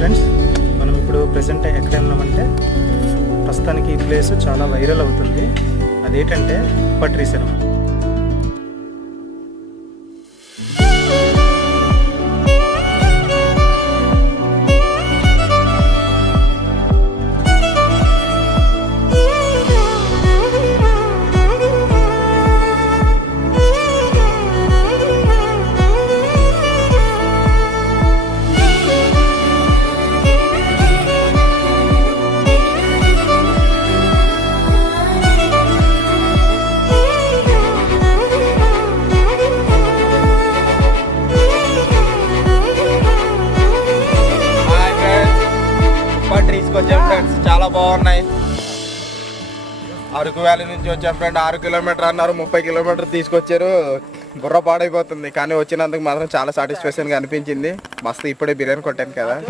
Friends, మనం ఇప్పుడు present ఎక్కడ ఉన్నామంటే ప్రస్తుతానికి ఈ ప్లేస్ చాలా వైరల్ అవుతుంది. అదేంటంటే పట్రీ సినిమా. వచ్చాం ఫ్రెండ్స్, చాలా బాగున్నాయి. అరకు వ్యాలీ నుంచి వచ్చాం ఫ్రెండ్. 6 కిలోమీటర్ అన్నారు, 30 కిలోమీటర్ తీసుకొచ్చారు. బుర్ర పాడైపోతుంది, కానీ వచ్చినందుకు మాత్రం చాలా సాటిస్ఫాక్షన్గా అనిపించింది. మస్తు ఇప్పుడే బిర్యానీ కొట్టాను కదా.